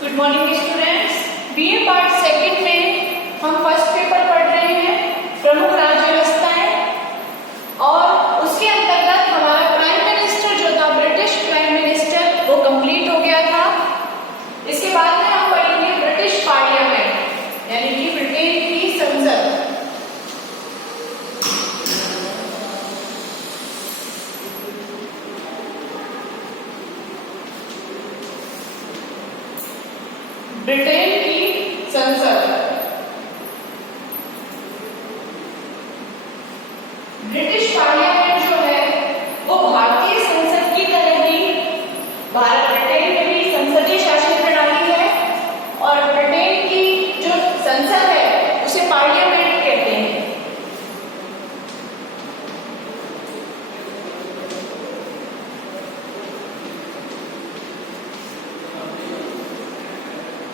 Good morning students. BA part second में हम first paper पढ़ रहे हैं प्रमुख राज्य व्यवस्थाएं, और उसके अंतर्गत हमारा प्राइम मिनिस्टर जो था ब्रिटिश प्राइम मिनिस्टर वो कंप्लीट हो गया था। इसके बाद में हम पढ़ेंगे ब्रिटिश पार्लियामेंट यानी कि ब्रिटेन की संसद। ब्रिटेन की संसद। ब्रिटिश पार्लियामेंट जो है वो भारतीय संसद की तरह ही भारत ब्रिटेन में भी संसदीय शासन प्रणाली है, और ब्रिटेन की जो संसद है उसे पार्लियामेंट कहते हैं।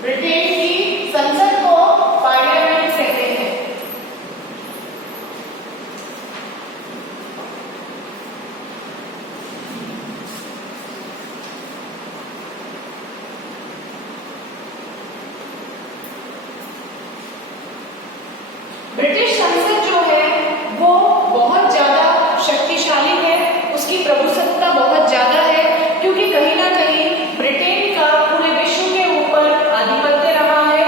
ब्रिटेन की संसद को पार्लियामेंट कहते हैं। ब्रिटिश संसद जो है वो बहुत ज्यादा शक्तिशाली है, उसकी प्रभुसत्ता बहुत ज्यादा है, क्योंकि कहीं ना कहीं ब्रिटेन का पूरे विश्व के ऊपर आधिपत्य रहा है।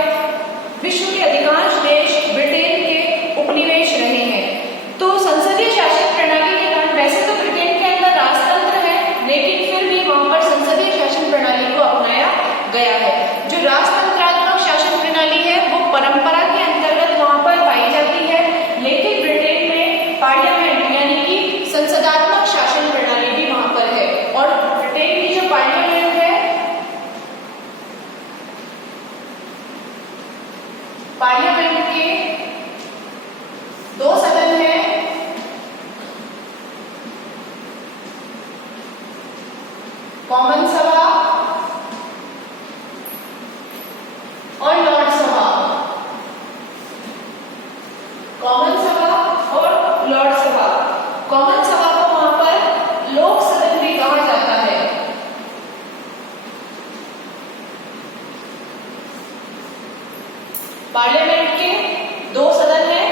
विश्व के अधिकांश देश ब्रिटेन के उपनिवेश रहे हैं। तो संसदीय शासन प्रणाली के कारण वैसे तो ब्रिटेन के अंदर राजतंत्र है, लेकिन फिर भी वहां पर संसदीय शासन प्रणाली को अपनाया गया है। जो राजतंत्रात्मक शासन प्रणाली है वो परंपरा के अंतर्गत वहां पर पाई जाती है, लेकिन ब्रिटेन में पार्लियामेंट यानी कि संसदात्मक शासन प्रणाली भी वहां पर है। और ब्रिटेन की जो पार्लियामेंट है, पार्लियामेंट के दो सदन हैं, कॉमन सभा और लॉर्ड सभा। कॉमन सभा और लॉर्ड सभा। कॉमन सभा को वहां पर लोक सदन भी कहा जाता है। पार्लियामेंट के दो सदन हैं।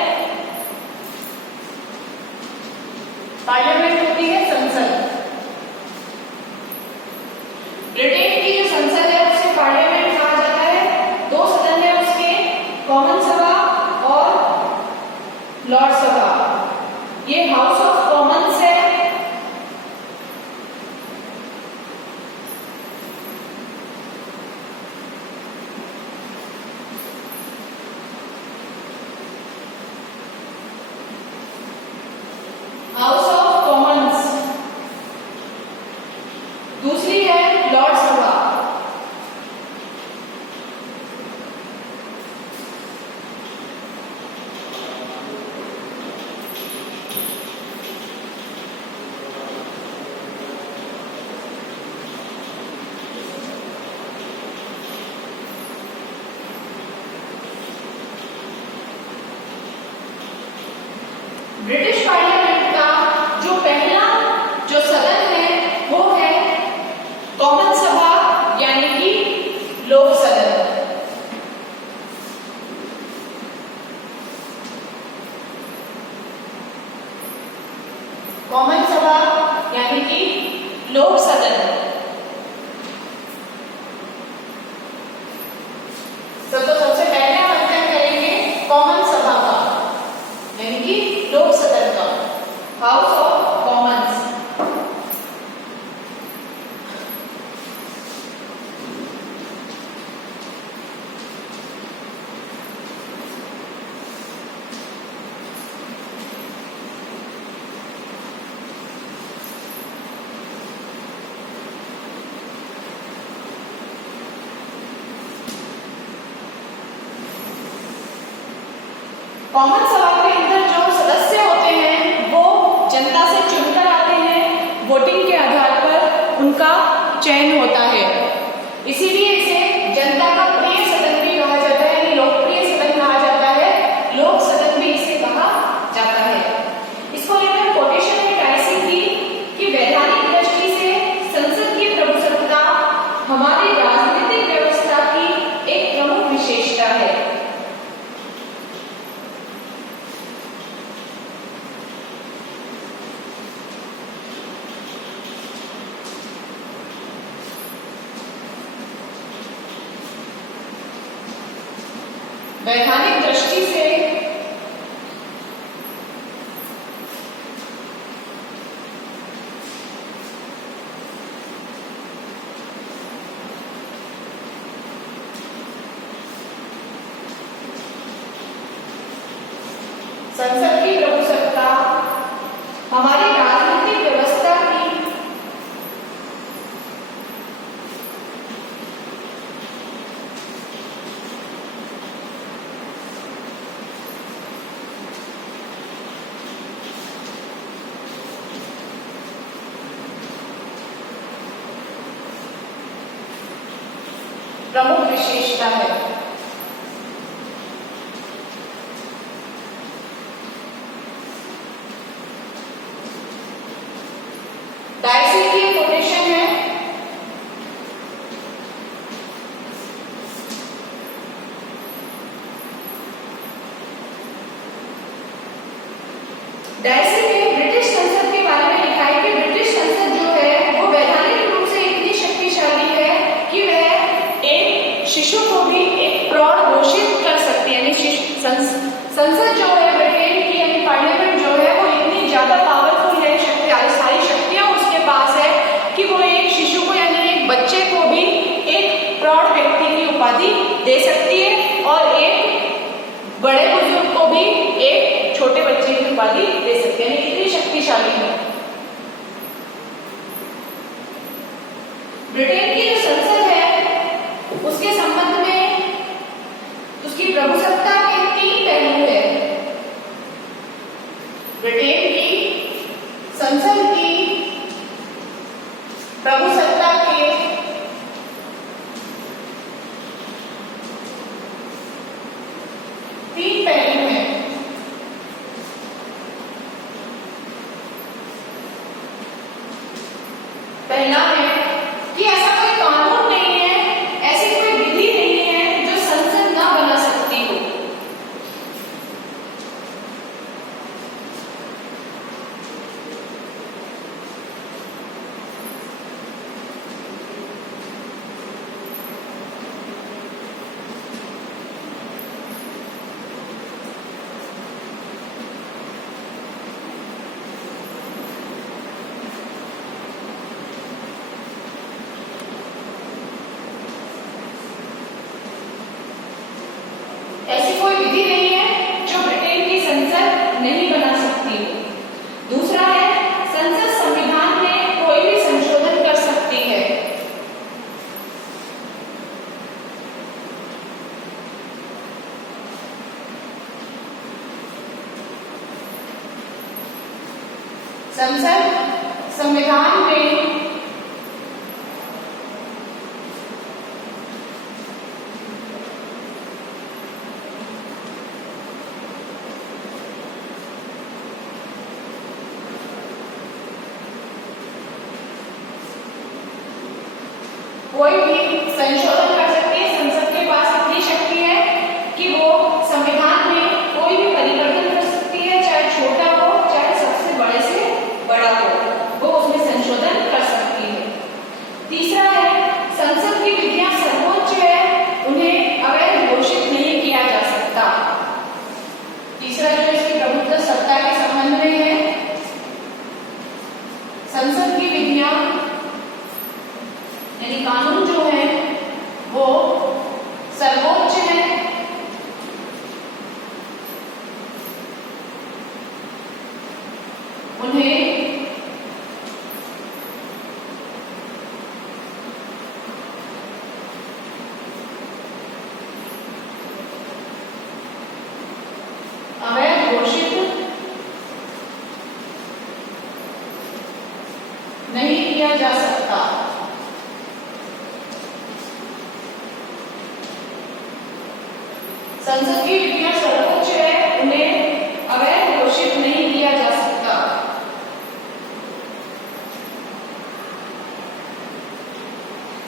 पार्लियामेंट होती है संसद। ब्रिटेन की जो संसद है उसे पार्लियामेंट कहा जाता है। दो सदन है उसके, कॉमन सभा और लॉर्ड सभा। ये हाउस ऑफ कॉमन्स है। House of Commons. दूसरी है लॉर्ड सभा। ब्रिटिश पार्लियामेंट का जो पहला जो सदन है वो है कॉमन सभा यानी कि लोक सदन। कॉमन सभा यानी कि लोक सदन। तो सबसे पहले हम अध्ययन करेंगे कॉमन सभा का यानी कि लोक सदन का, हाउस ऑफ कॉमन्स। कॉमन सभा के अंदर जो सदस्य होते हैं वो जनता से चुनकर आते हैं। वोटिंग के आधार पर उनका चयन होता है, इसीलिए इसे जनता का प्रिय सदन भी कहा जाता है, यानी लोकप्रिय सदन कहा जाता है। लोक सदन भी इसे कहा जाता है। इसको लेकर कोटेशन में ऐसी थी कि वैधानिक दृष्टि से संसद की प्रभुसत्ता हमारी राजनीतिक व्यवस्था की वैधानिक दृष्टि से संसद की प्रभुसत्ता हमारी राजनीतिक व्यवस्था की प्रमुख विशेषता है। डायसी की कोटेशन है डायसी ने ब्रिटिश संसद के बारे में लिखा है कि ब्रिटिश संसद जो है वो वैधानिक रूप से इतनी शक्तिशाली है कि वह एक शिशु को भी एक प्रौढ़ घोषित कर सकती है। यानी संसद जो है ब्रिटेन की यानी पार्लियामेंट जो है वो इतनी ज्यादा पावरफुल है, सारी शक्तियां उसके पास है कि वो एक शिशु को यानी एक बच्चे को भी एक प्रौढ़ व्यक्ति की उपाधि दे सकती है और एक बड़े बुजुर्ग को भी एक छोटे बच्चे की उपाधि दे सकती है। यानी इतनी शक्तिशाली है। ब्रिटेन की जो संसद है उसके संबंध में उसकी प्रभुसत्ता के 3 पहलू है। ब्रिटेन की संसद की प्रभुसत्ता के 3 पहलू हैं। पहला है कि ऐसा कोई कानून नहीं है, ऐसी कोई विधि नहीं है जो संसद ना बना सकती हो। ऐसी कोई विधि नहीं है जो ब्रिटेन की संसद नहीं बना सकती हो। दूसरा है संसद संविधान में कोई भी संशोधन कर सकती है। संसद संविधान में कोई भी संशोधन कर सकती है। संसद के पास इतनी शक्ति है कि वो संविधान में कोई भी परिवर्तन कर सकती है, चाहे छोटा हो चाहे सबसे बड़े से बड़ा हो, वो उसमें संशोधन कर सकती है। तीसरा है संसद की विधियां सर्वोच्च है, उन्हें अवैध घोषित नहीं किया जा सकता। तीसरा जो इसकी प्रभुत्व सत्ता के संबंध में है, संसद की विधियां यानी कानून जो है वो सर्वोच्च है, उन्हें अवैध घोषित नहीं किया जा सकता। संसद की विधियां सर्वोच्च है, उन्हें अवैध घोषित नहीं किया जा सकता।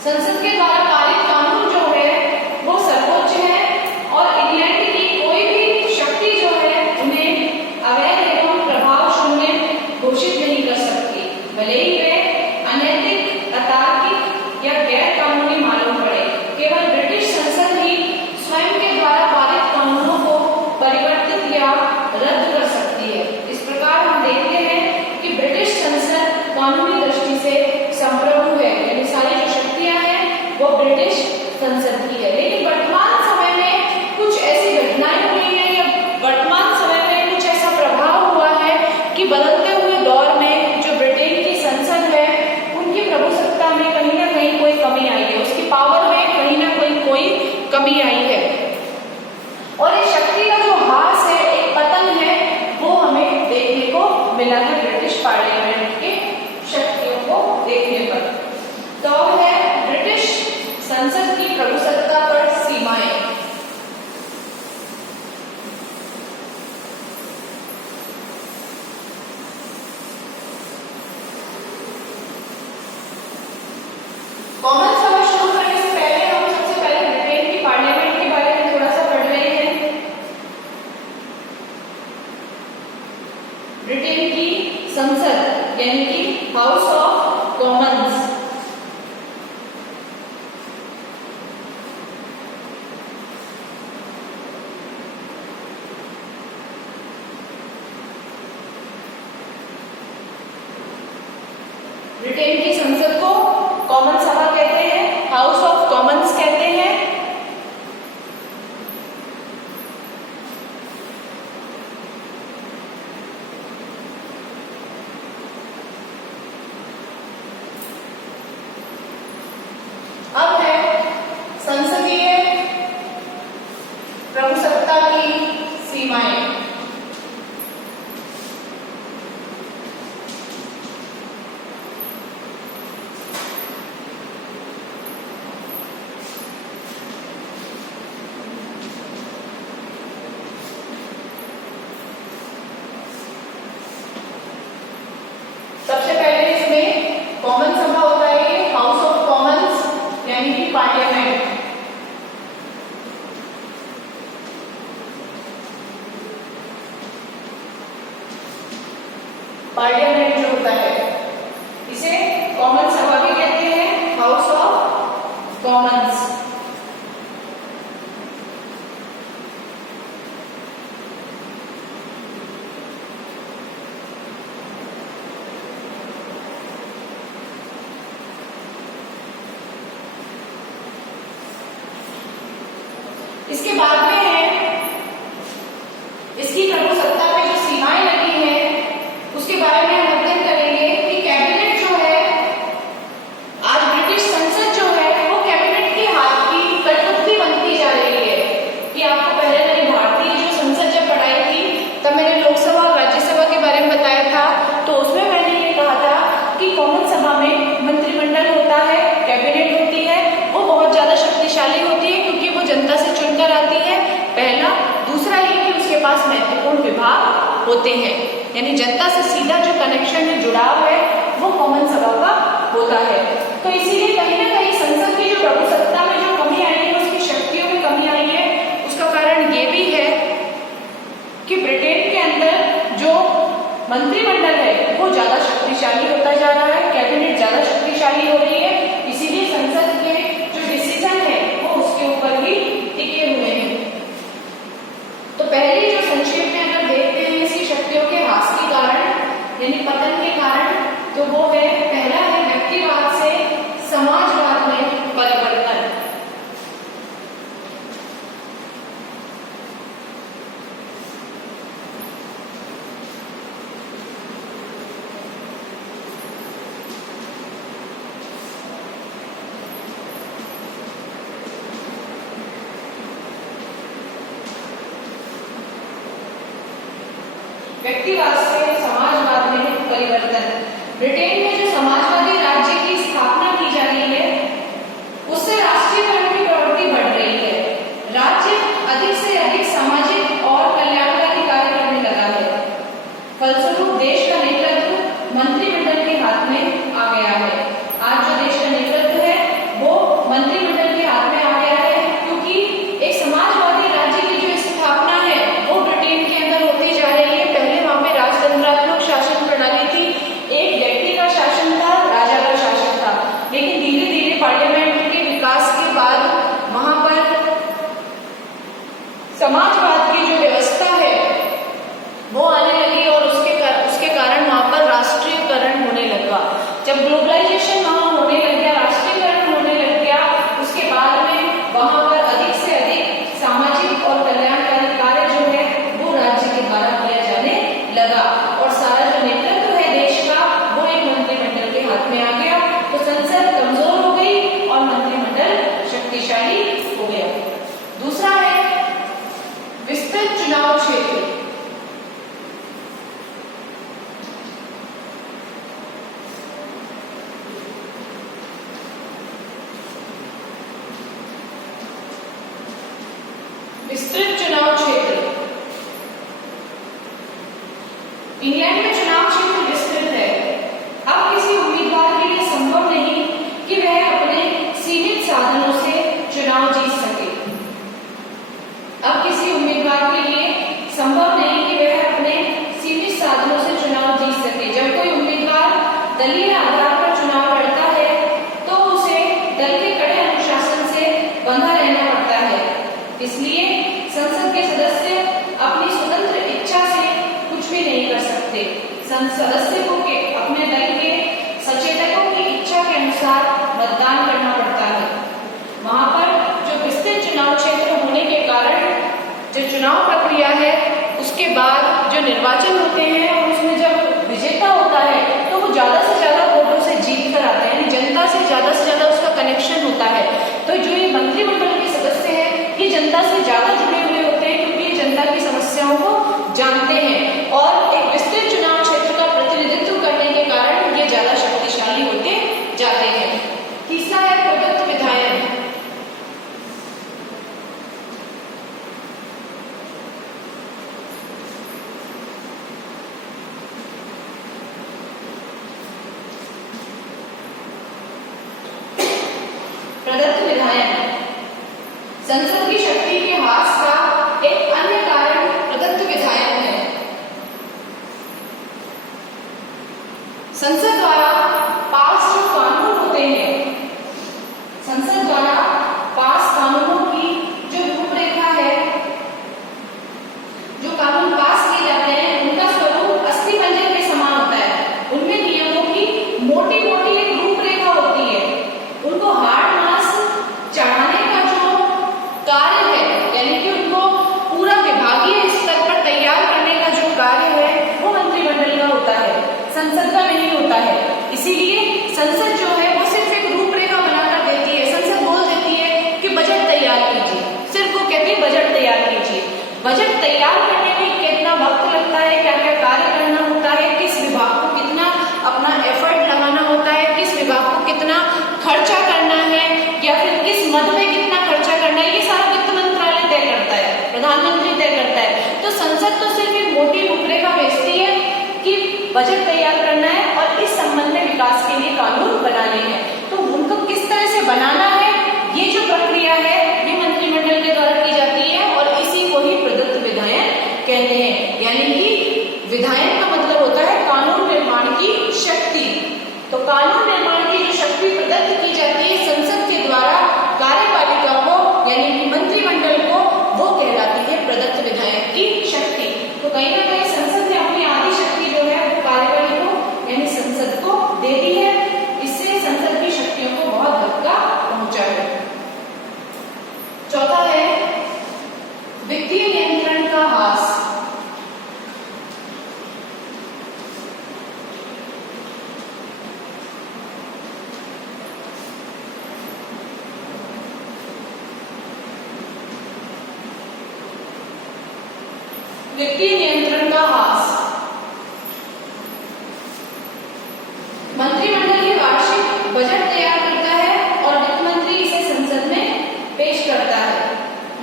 संसद के द्वारा पारित कानून जो है वो सर्वोच्च है और इंग्लैंड की कोई भी शक्ति जो है उन्हें अवैध एवं प्रभाव शून्य घोषित नहीं कर सकती, भले ही वे अनैतिक, अतार्किक या गैर कानूनी मालूम पड़े। केवल ब्रिटिश संसद ही स्वयं के द्वारा पारित कानून वो ब्रिटिश संसद की है। लेकिन वर्तमान समय में कुछ ऐसी घटनाएं हुई है या वर्तमान समय में कुछ ऐसा प्रभाव हुआ है कि बदलते हुए दौर में जो ब्रिटेन की संसद है उनकी प्रभुसत्ता में कहीं ना कहीं कोई कमी आई है, उसकी पावर में कहीं ना कोई कमी आई है। और इस शक्ति का जो ह्रास है, एक पतन है, वो हमें देखने को मिला है ब्रिटिश पार्लियामेंट के शक्तियों को देखने पर। तो है ब्रिटिश संसद की प्रभुसत्ता पर सीमाएं। कॉमन सभा शुरू करने से पहले हम सबसे पहले ब्रिटेन की पार्लियामेंट के बारे में थोड़ा सा पढ़ रहे हैं। ब्रिटेन की संसद यानी कि हाउस ऑफ कॉमन्स ब्रिटेन की संसद को कॉमन सभा कहते हैं, हाउस ऑफ कॉमन्स कहते हैं। अब है संसदीय प्रभुसत्ता की सीमाएं। सबसे पहले इसमें कॉमन सभा होता है, हाउस ऑफ कॉमन्स यानी कि पार्लियामेंट। पार्लियामेंट जो होता है इसे कॉमन सभा भी कहते हैं, हाउस ऑफ कॉमन्स। इसके बाद में है इसकी प्रभुसत्ता पे जो सीमाएं लगी हैं उसके बारे में हम अध्ययन करेंगे कि कैबिनेट जो है, आज ब्रिटिश संसद जो है वो कैबिनेट के हाथ की कठपुतली बनती जा रही है। कि आपको पहले मैंने भारतीय जो संसद जब पढ़ाई थी तब मैंने लोकसभा और राज्यसभा के बारे में बताया था, तो उसमें मैंने ये कहा था कि कॉमन सभा में मंत्रिमंडल होता है, कैबिनेट होती है, वो बहुत ज्यादा शक्तिशाली होती है क्योंकि वो जनता से चुनकर आती है, पहला। दूसरा ये कि उसके पास महत्वपूर्ण विभाग होते हैं, यानी जनता से सीधा जो कनेक्शन है, जुड़ाव है, वो कॉमन सभा का होता है। तो इसीलिए कहीं ना कहीं संसद की जो प्रभुसत्ता में जो कमी आई है, उसकी शक्तियों में कमी आई है, उसका कारण ये भी है कि ब्रिटेन के अंदर जो मंत्रिमंडल है वो ज्यादा शक्तिशाली होता जा रहा है, कैबिनेट ज्यादा शक्तिशाली हो रही है, इसीलिए संसद के जो डिसीजन है वो उसके ऊपर ही टिके हुए हैं। तो पहले जो संक्षेप में अगर देखते हैं इसकी शक्तियों के ह्रास के कारण यानी पतन के कारण, तो वो है पहला है व्यक्तिवाद से समाजवाद में परिवर्तन। व्यक्तिवाद से समाजवाद में परिवर्तन। ब्रिटेन में जो समाजवादी राज्य की स्थापना की जा रही है उससे राष्ट्रीयकरण की प्रवृत्ति बढ़ रही है। राज्य अधिक से अधिक सामाजिक और कल्याणकारी कार्य करने लगा है। फलस्वरूप देश का नेतृत्व मंत्रिमंडल के हाथ में आ गया है। आज जो देश का नेतृत्व है वो मंत्रिमंडल के हाथ में आ गया है, क्योंकि एक समाजवादी राज्य की जो स्थापना है वो ब्रिटेन के अंदर होती जा रही है। पहले वहां पे राजतंत्रात्मक शासन प्रणाली थी, एक व्यक्ति का शासन था, राजा का शासन था, लेकिन धीरे धीरे पार्लियामेंट के विकास के बाद वहां पर समाजवाद की जो व्यवस्था है वो आने लगी और उसके कारण वहां पर राष्ट्रीयकरण होने लगा। जब ग्लोबलाइजेशन वहां होने लग गया, राष्ट्रीयकरण होने लग गया, शक्तिशाली हो गया। दूसरा है विस्तृत चुनाव क्षेत्र। विस्तृत चुनाव क्षेत्र, इंग्लैंड में चुनाव क्षेत्र विस्तृत है। अब किसी उम्मीदवार के लिए संभव नहीं कि वह अपने सीमित साधनों से चुनाव जीत सके। अब किसी उम्मीदवार के लिए संभव नहीं कि वह अपने सीमित साधनों से चुनाव जीत सके। जब कोई उम्मीदवार दलीय आधार पर चुनाव लड़ता है तो उसे दल के कड़े अनुशासन से बंधा रहना पड़ता है। इसलिए संसद के सदस्य अपनी स्वतंत्र इच्छा से कुछ भी नहीं कर सकते। सदस्य को अपने दल के सचेतकों की इच्छा के अनुसार मतदान करना पड़ता है। वहां पर जो विस्तृत चुनाव क्षेत्र होने के कारण जो चुनाव प्रक्रिया है उसके बाद जो निर्वाचन होते हैं और उसमें जब विजेता होता है तो वो ज्यादा से ज्यादा वोटों से जीत कर आता है, यानी जनता से ज्यादा उसका कनेक्शन होता है। तो जो ये मंत्रिमंडल के सदस्य हैं ये जनता से ज्यादा जुड़े हुए होते हैं क्योंकि ये जनता की समस्याओं को जानते हैं और एक विस्तृत चुनाव क्षेत्र का प्रतिनिधित्व करने के कारण ये ज्यादा शक्तिशाली होते जाते हैं। तीसरा है प्रदत्त विधायन। प्रदत्त विधायन संसद की शक्ति के ह्रास का एक अन्य कारण प्रदत्त विधायन है। संसद द्वारा पास जो कानून होते हैं, संसद द्वारा पास कानूनों की जो रूपरेखा है, जो कानून पास किए जाते हैं उनका स्वरूप अस्थिपंजर के समान होता है। उनमें नियमों की मोटी मोटी एक रूपरेखा होती है। उनको हार्ड मास चढ़ाने का जो कार्य है, यानी कि उनको पूरा विभागीय स्तर पर तैयार करने का जो कार्य है वो मंत्रिमंडल का होता है, संसद का नहीं होता है। इसीलिए संसद जो है वो सिर्फ एक रूपरेखा बनाकर देती है। संसद बोल देती है कि बजट तैयार कीजिए, सिर्फ वो कहती है बजट तैयार कीजिए। बजट तैयार करने में कितना वक्त लगता है, क्या क्या कार्य करना होता है, किस विभाग को कितना अपना एफर्ट लगाना होता है, किस विभाग को कितना खर्चा करना है या फिर किस मद में कितना खर्चा करना है, ये सारा वित्त मंत्रालय तय करता है, प्रधानमंत्री तय करता है। तो संसद तो सिर्फ एक मोटी रूपरेखा भेजती है कि बजट तैयार करना है और इस संबंध में विकास के लिए कानून बनाने हैं। तो उनको किस तरह से बनाना है, ये जो प्रक्रिया है ये मंत्रिमंडल के द्वारा की जाती है और इसी को ही प्रदत्त विधायन कहते हैं। यानी कि विधायन का मतलब होता है कानून निर्माण की शक्ति। तो कानून निर्माण की जो शक्ति प्रदत्त की जाती है संसद के द्वारा कार्यपालिका को, यानी कि मंत्रिमंडल को, वो कहलाती है प्रदत्त विधायन की शक्ति। तो कहीं ना कहीं संसद ने अपनी आधी शक्ति जो है वो कार्यपालिका को यानी संसद को दे दी है। इससे संसद की शक्तियों को बहुत धक्का पहुंचा है। चौथा है वित्तीय नियंत्रण का ह्रास। वित्तीय नियंत्रण का ह्रास। मंत्रिमंडल ये वार्षिक बजट तैयार करता है और वित्त मंत्री इसे संसद में पेश करता है।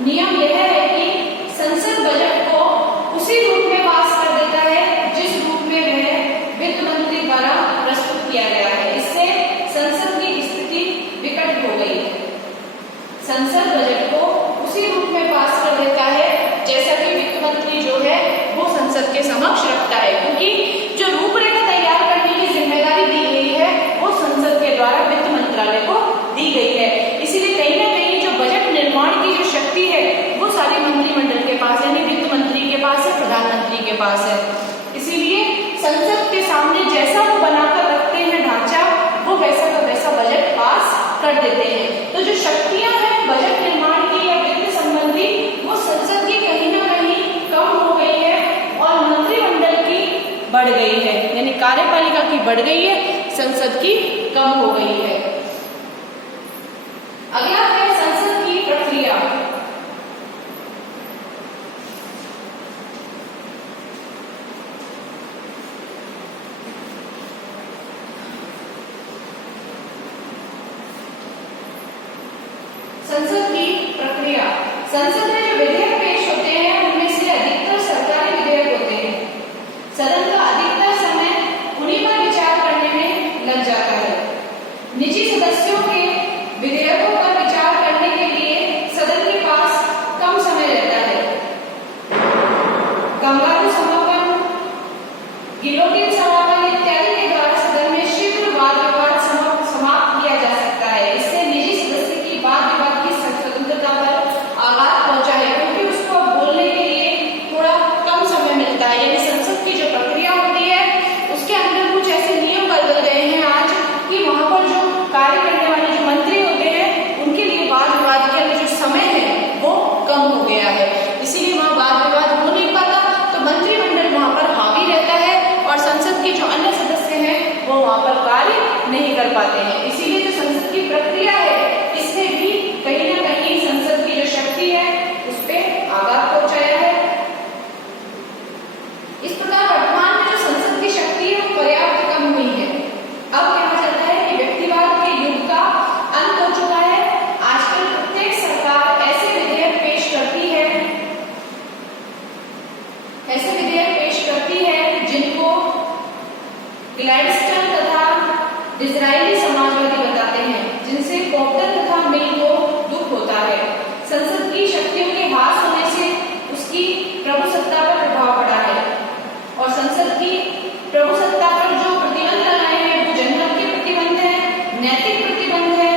नियम यह है कि संसद बजट को उसी रूप में पास कर देता है जिस रूप में वह वित्त मंत्री द्वारा प्रस्तुत किया गया है। इससे संसद की स्थिति विकट हो गई है। संसद बजट को उसी रूप में पास कर देता है जैसा कि वित्त मंत्री जो है वो संसद के समक्ष रखता है, क्योंकि जो रूपरेखा तैयार करने की जिम्मेदारी दी गई है वो संसद के द्वारा वित्त मंत्रालय को दी गई है। इसीलिए कहीं ना कहीं जो बजट निर्माण की जो शक्ति है वो सारी मंत्रिमंडल के पास यानी वित्त मंत्री के पास है, प्रधानमंत्री के पास है। इसीलिए संसद के सामने जैसा वो बनाकर रखते हैं ढांचा, वो वैसा का वैसा बजट पास कर देते हैं। तो जो शक्तियां हैं बजट निर्माण की या वित्त संबंधी वो संसद की कहीं ना कहीं कम हो गई है और मंत्रिमंडल की बढ़ गई है, यानी कार्यपालिका की बढ़ गई है, संसद की कम हो गई है। अगला है संसद प्रक्रिया। संसद में जो विधेयक पेश होते हैं उनमें से अधिकतर सरकारी विधेयक होते हैं। सदन का अधिकतर समय उन्हीं पर विचार करने में लग जाता है। निजी सदस्यों के विधेयकों पर विचार करने के लिए सदन के पास कम समय रहता है। कंगारू समापन, गिलोटिन समापन इत्यादि के द्वारा सदन में शीघ्र वाद विवाद समाप्त किया जा सकता है। इससे निजी सदस्य की वाद विवाद की स्वतंत्रता पर आघात पहुंचा है, क्योंकि उसको बोलने के लिए थोड़ा कम समय मिलता है। यानी संसद की जो प्रक्रिया होती है उसके अंदर कुछ ऐसे नियम बदल गए हैं आज कि वहां पर जो कार्य करने वाले जो मंत्री होते हैं उनके लिए वाद विवाद के लिए जो समय है वो कम हो गया है। इसीलिए वहां वाद विवाद हो नहीं पाता, तो मंत्रिमंडल वहां पर हावी रहता है और संसद के जो अन्य सदस्य हैं वो वहां पर कार्य नहीं कर पाते हैं। इसीलिए जो संसद की प्रक्रिया है इससे भी कहीं ना कहीं संसद की जो शक्ति है उस पर आघात पहुंचाया है। इस प्रकार वर्तमान में जो संसद की शक्ति है वो पर्याप्त कम हुई है। अब कहा जाता है कि व्यक्तिवाद के युग का अंत हो चुका है। आजकल प्रत्येक सरकार ऐसे विधेयक पेश करती है जिनको ग्लैडस्टोन तथा इजरायली समाजवादी बताते हैं, जिनसे पॉप्टन तथा मिल को दुख होता है। संसद की शक्तियों के ह्रास होने से उसकी प्रभुसत्ता पर प्रभाव पड़ा है और संसद की प्रभुसत्ता पर जो प्रतिबंध लगाए हैं वो जनमत के प्रतिबंध है, नैतिक प्रतिबंध है,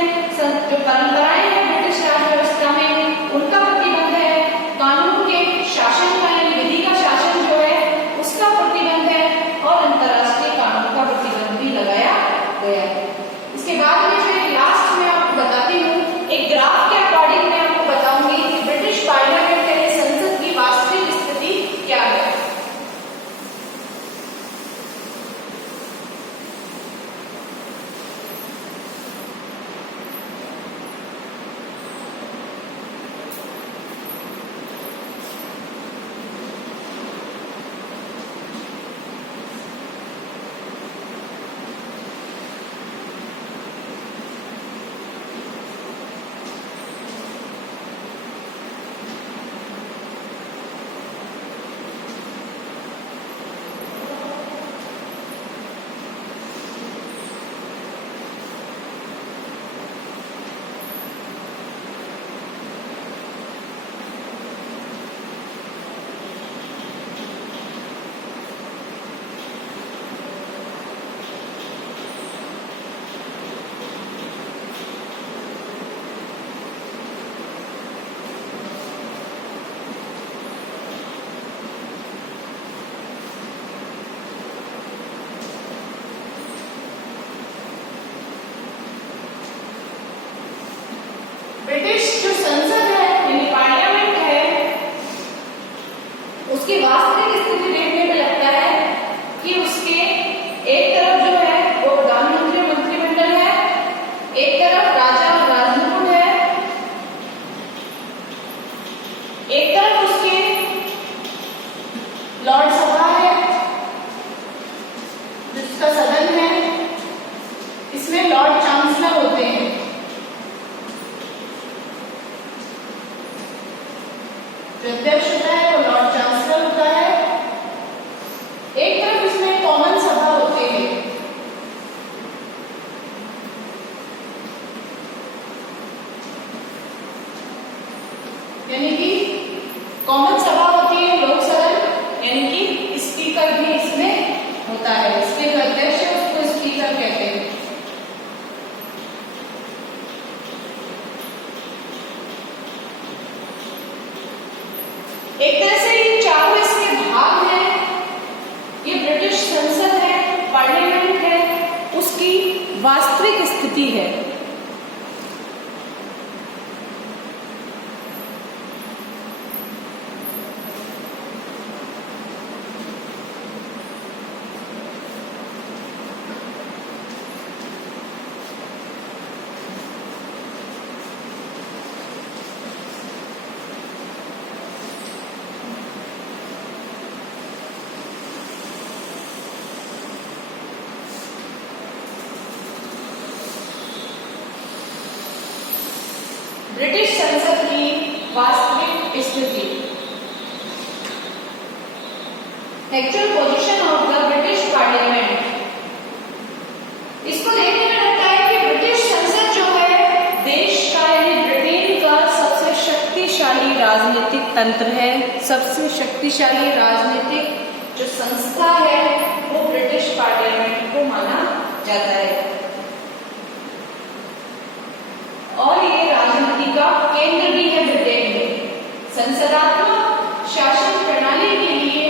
जो परंपराएं हैं ब्रिटिश राज व्यवस्था में उनका प्रतिबंध है, कानून के शासन का यानी विधि का शासन जो है उसका प्रतिबंध है और अंतर्राष्ट्रीय कानून का प्रतिबंध भी लगाया गया है। इसके बाद में जो एक लास्ट में आपको बताती हूँ, एक ग्राफ के अकॉर्डिंग मैं आपको बताऊंगी कि ब्रिटिश पार्लियामेंट यानी संसद की वास्तविक स्थिति क्या है। ब्रिटिश जो संसद है यानी पार्लियामेंट है उसकी वास्तविक स्थिति देखने में लगता है कि उसके एक तरफ जो है वो प्रधानमंत्री मंत्रिमंडल है, एक तरफ राजा और राजमुकुट है, एक तरफ उसके लॉर्ड सभा है जिसका सदन है, इसमें लॉर्ड चांसलर होते हैं। जो अध्यक्ष होता है वो लॉर्ड चांसलर होता है। एक तरफ इसमें कॉमन सभा होते हैं, यानी कि कॉमन सभा होती है, लोक सदन, यानी कि स्पीकर भी इसमें होता है। स्पीकर अध्यक्ष है उसको स्पीकर कहते हैं। एक तरह से ये चारों इसके भाग हैं। ये ब्रिटिश संसद है, पार्लियामेंट है, उसकी वास्तविक स्थिति है। ब्रिटिश संसद की वास्तविक स्थिति। Actual position of the British parliament, इसको देखने में लगता है कि ब्रिटिश संसद जो है देश का यानी ब्रिटेन का सबसे शक्तिशाली राजनीतिक तंत्र है। सबसे शक्तिशाली राजनीतिक जो संस्था है वो ब्रिटिश पार्लियामेंट को माना जाता है और ये राजनीति का केंद्र भी है ब्रिटेन में। संसदात्मक शासन प्रणाली के लिए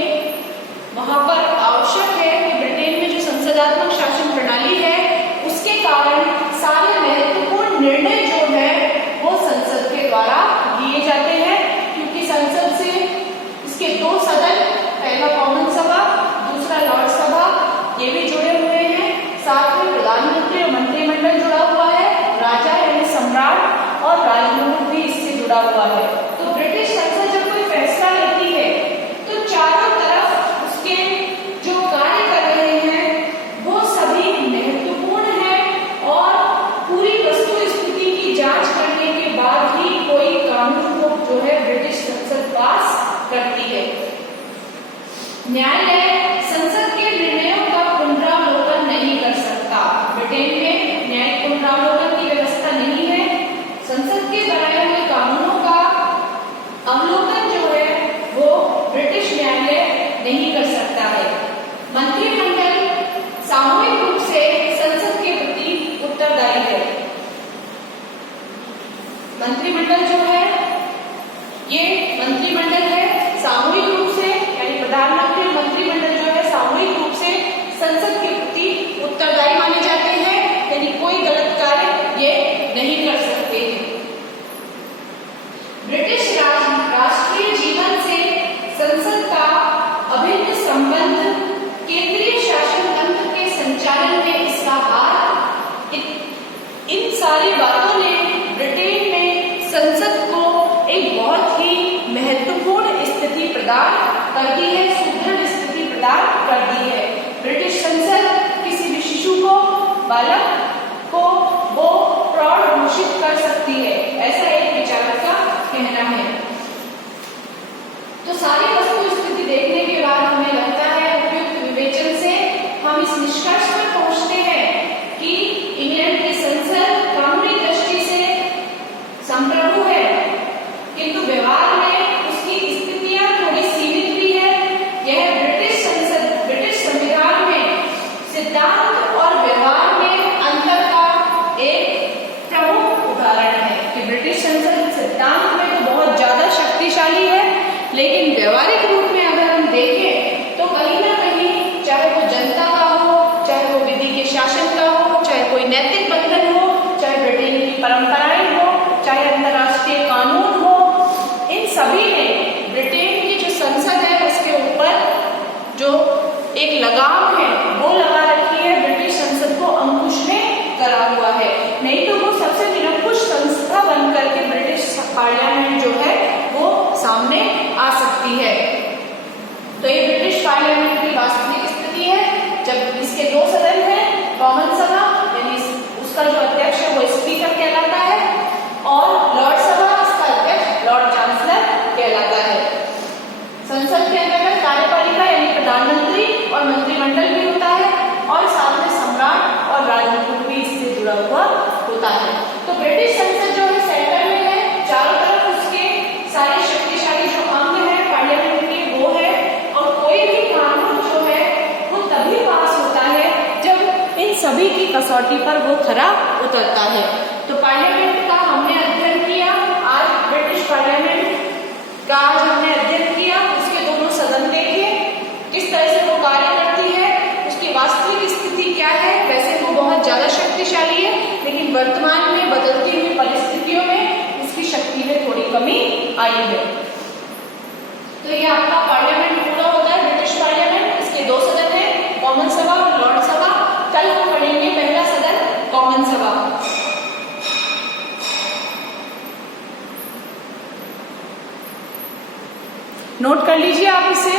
वहां पर आवश्यक है कि ब्रिटेन में जो संसदात्मक शासन प्रणाली है उसके कारण सारे महत्वपूर्ण निर्णय जो है वो संसद के द्वारा लिए जाते हैं, क्योंकि संसद से इसके दो सदन, पहला कॉमन सभा, दूसरा लॉर्ड सभा, ये भी जुड़े हुए हैं। साथ में प्रधानमंत्री और मंत्रिमंडल जुड़ा हुआ है, राजा यानी सम्राट और राजमुकुट भी इससे जुड़ा हुआ है। तो ब्रिटिश संसद जब कोई फैसला लेती है तो चारों तरफ उसके जो कार्य कर रहे हैं वो सभी महत्वपूर्ण है और पूरी वस्तु स्थिति की जांच करने के बाद ही कोई कानून को जो है ब्रिटिश संसद पास करती है। न्यायालय संसद के निर्णयों का पुनरावलोकन नहीं कर सकता। ब्रिटेन में न्यायिक पुनरावलोकन की व्यवस्था नहीं है। संसद के बनाए हुए कानूनों का अवलोकन जो है वो ब्रिटिश न्यायालय नहीं कर सकता है। मंत्रिमंडल सामूहिक रूप से संसद के प्रति उत्तरदायी है। मंत्रिमंडल जो है ये मंत्रिमंडल है सामूहिक रूप से, यानी प्रधानमंत्री मंत्रिमंडल जो है सामूहिक रूप से संसद के प्रति उत्तरदायी माने जाते हैं, यानी कोई गलत कार्य ये नहीं कर सकते हैं। ब्रिटिश राष्ट्रीय जीवन से संसद का अभिन्न संबंध केंद्रीय शासन तंत्र के संचालन में इसका हाथ, इन सारी बातों ने ब्रिटेन में संसद को एक बहुत ही महत्वपूर्ण स्थिति प्रदान कर दी है, सुदृढ़ स्थिति प्रदान कर दी है। ब्रिटिश संसद किसी भी शिशु को, बालक को वो प्रौढ़ घोषित कर सकती है, ऐसा एक विचारक का कहना है। तो सारी वस्तु स्थिति देखने के बाद हमें लगता है उपयुक्त विवेचन से हम इस निष्कर्ष पर पहुंचते हैं कि इंग्लैंड की संसद कानूनी दृष्टि से संप्रभु है, किंतु व्यवहार में उसकी स्थितियां थोड़ी सीमित भी है। यह ब्रिटिश संसद, ब्रिटिश संविधान में सिद्धांत और व्यवहार में अंतर का एक प्रमुख उदाहरण है कि ब्रिटिश संसद सिद्धांत में तो बहुत ज्यादा शक्तिशाली है, लेकिन व्यवहारिक रूप में अगर हम देखें तो कहीं ना कहीं, चाहे वो जनता का हो, चाहे वो विधि के शासन का हो, चाहे कोई नैतिक बंधन हो, चाहे ब्रिटेन की परंपराएं हो, चाहे अंतर्राष्ट्रीय कानून हो, इन सभी ने ब्रिटेन की जो संसद है उसके ऊपर जो एक लगाम है वो लगा रखी है, ब्रिटिश संसद को अंकुश में करा हुआ है। नहीं तो वो सबसे निरंकुश संस्था बन करके ब्रिटिश पार्लियामेंट जो है वो सामने आ सकती है। तो ये ब्रिटिश पार्लियामेंट की वास्तविक स्थिति है, जब इसके दो सदन हैं, कॉमन सभा यानी उसका जो अध्यक्ष है वो स्पीकर कहलाता है और लॉर्ड सभा इसका अध्यक्ष लॉर्ड चांसलर कहलाता है। संसद के अंतर्गत कार्यपालिका यानी प्रधानमंत्री और मंत्रिमंडल भी होता है और साथ में सम्राट और राजमुकुट भी इससे जुड़ा हुआ होता है। तो ब्रिटिश संसद जो है सेंटर में है, चारों तरफ उसके सारे शक्तिशाली जो अंग है पार्लियामेंट के वो है, और कोई भी कानून जो है वो तभी पास होता है जब इन सभी की कसौटी पर वो खरा उतरता है। तो पार्लियामेंट का हमने अध्ययन किया, आज ब्रिटिश पार्लियामेंट का आज हमने अध्ययन किया, उसके दोनों सदन देखे, किस तरह से वो कार्य करती है, उसकी वास्तविक स्थिति क्या है। वैसे वो बहुत ज्यादा शक्तिशाली है, लेकिन वर्तमान में बदलती हुई परिस्थितियों में उसकी शक्ति में थोड़ी कमी आई है। तो ये आपका पार्लियामेंट पूरा होता है, ब्रिटिश पार्लियामेंट। इसके दो सदन है, कॉमन सभा और लॉर्ड सभा। कल हम पढ़ेंगे पहला सदन कॉमन सभा। नोट कर लीजिए आप इसे।